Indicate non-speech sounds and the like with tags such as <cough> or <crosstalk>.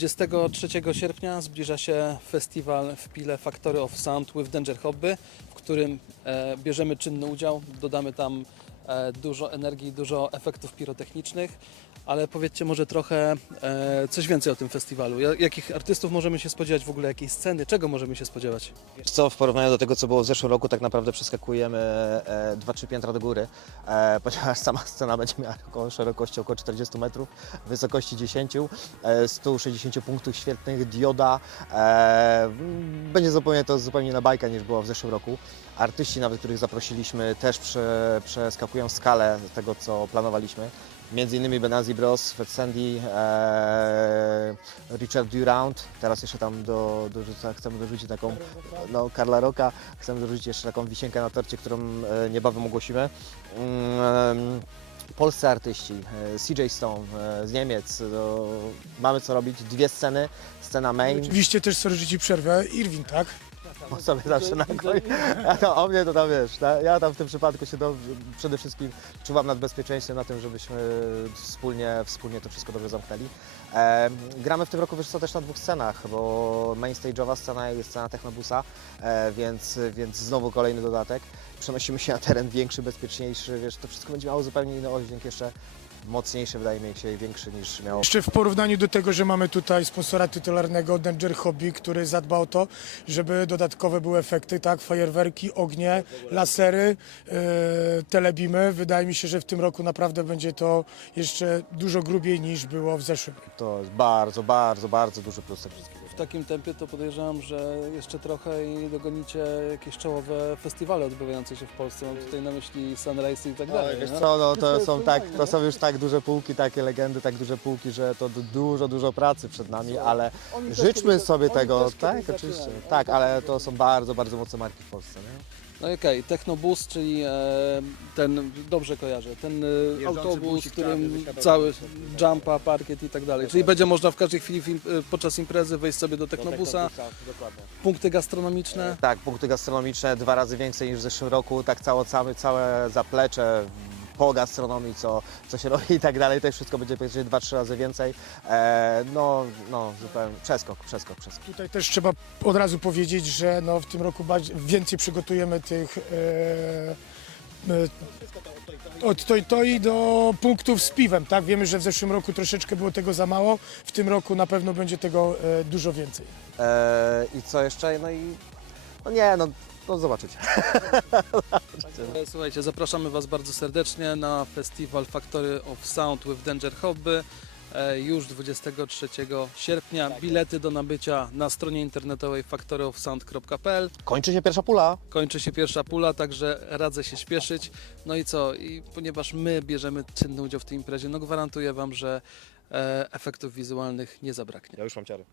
23 sierpnia zbliża się festiwal w Pile Factory of Sound with Danger Hobby, w którym e, bierzemy czynny udział. Dodamy tam dużo energii, dużo efektów pirotechnicznych, ale powiedzcie może trochę e, coś więcej o tym festiwalu. Ja- Jakich artystów możemy się spodziewać w ogóle, jakiej sceny, czego możemy się spodziewać? Wiesz co, w porównaniu do tego, co było w zeszłym roku, tak naprawdę przeskakujemy e, 2-3 piętra do góry, e, <laughs> ponieważ sama scena będzie miała około szerokości około 40 metrów, wysokości 10, e, 160 punktów świetnych, dioda. E, m, będzie zupełnie to zupełnie na bajka niż było w zeszłym roku. Artyści nawet, których zaprosiliśmy, też prze, przeskakują skalę tego, co planowaliśmy. Między innymi Benazi Bros, Fred Sandy, e, Richard Durant, teraz jeszcze tam do, dorzuca, chcemy dorzucić taką no, Karla Roka. Chcemy dorzucić jeszcze taką wisienkę na torcie, którą e, niebawem ogłosimy. Mm, Polscy artyści, e, CJ Stone e, z Niemiec, mamy co robić, dwie sceny, scena main, Oczywiście też, sorry, że ci przerwę, Irwin, tak? <laughs> on sobie zawsze na koń. A to o mnie to tam wiesz, ja tam w tym przypadku się do, przede wszystkim czuwam nad bezpieczeństwem, na tym, żebyśmy wspólnie, wspólnie to wszystko dobrze zamknęli. E, gramy w tym roku wiesz też na dwóch scenach, bo main stage'owa scena jest scena Technobusa, e, więc, więc znowu kolejny dodatek. Przenosimy się na teren większy, bezpieczniejszy, wiesz, to wszystko będzie miało zupełnie inny oddźwięk jeszcze mocniejszy, wydaje mi się, i większy niż miało Jeszcze w porównaniu do tego, że mamy tutaj sponsora tytularnego Danger Hobby, który zadba o to, żeby dodatkowe były efekty, tak? Fajerwerki, ognie, lasery, yy, telebimy. Wydaje mi się, że w tym roku naprawdę będzie to jeszcze dużo grubiej niż było w zeszłym. To jest bardzo, bardzo, bardzo duży plus wszystkiego. W takim tempie to podejrzewam, że jeszcze trochę i dogonicie jakieś czołowe festiwale odbywające się w Polsce. Mam tutaj na myśli Sunrise i tak dalej. Wiesz nie? co, no, to, są tak, to są już tak duże półki, takie legendy, tak duże półki, że to du- dużo, dużo pracy przed nami, ale Oni też życzmy kiedyś- sobie oni tego, też tak, oczywiście, tak, ale to są bardzo, bardzo mocne marki w Polsce, nie? No okej, Technobus, czyli e, ten, dobrze kojarzę, ten e, autobus, busik, w którym tak, wysiadał cały sobie. jumpa, parkiet i tak dalej. Czyli będzie można w każdej chwili w im, e, podczas imprezy wejść sobie do Technobusa, dokładnie. punkty gastronomiczne. Tak, punkty gastronomiczne dwa razy więcej niż w zeszłym roku, tak cało, całe, całe zaplecze po gastronomii, co, co się <laughs> robi i tak dalej, to wszystko będzie dwa, trzy razy więcej. E, no, no, zupełnie przeskok, przeskok, przeskok. Tutaj też trzeba od razu powiedzieć, że no, w tym roku bardziej, więcej przygotujemy tych e, e, od toj toi do punktów z piwem, tak? Wiemy, że w zeszłym roku troszeczkę było tego za mało, w tym roku na pewno będzie tego e, dużo więcej. E, I co jeszcze? No i, no nie, no, no zobaczycie. E, Słuchajcie, zapraszamy Was bardzo serdecznie na festiwal Factory of Sound with Danger Hobby. e, Już 23 sierpnia. Bilety do nabycia na stronie internetowej factoryofsound.pl. Kończy się pierwsza pula. Kończy się pierwsza pula, także radzę się śpieszyć. No i co? I ponieważ my bierzemy czynny udział w tej imprezie, no gwarantuję Wam, że e, efektów wizualnych nie zabraknie. Ja już mam ciary.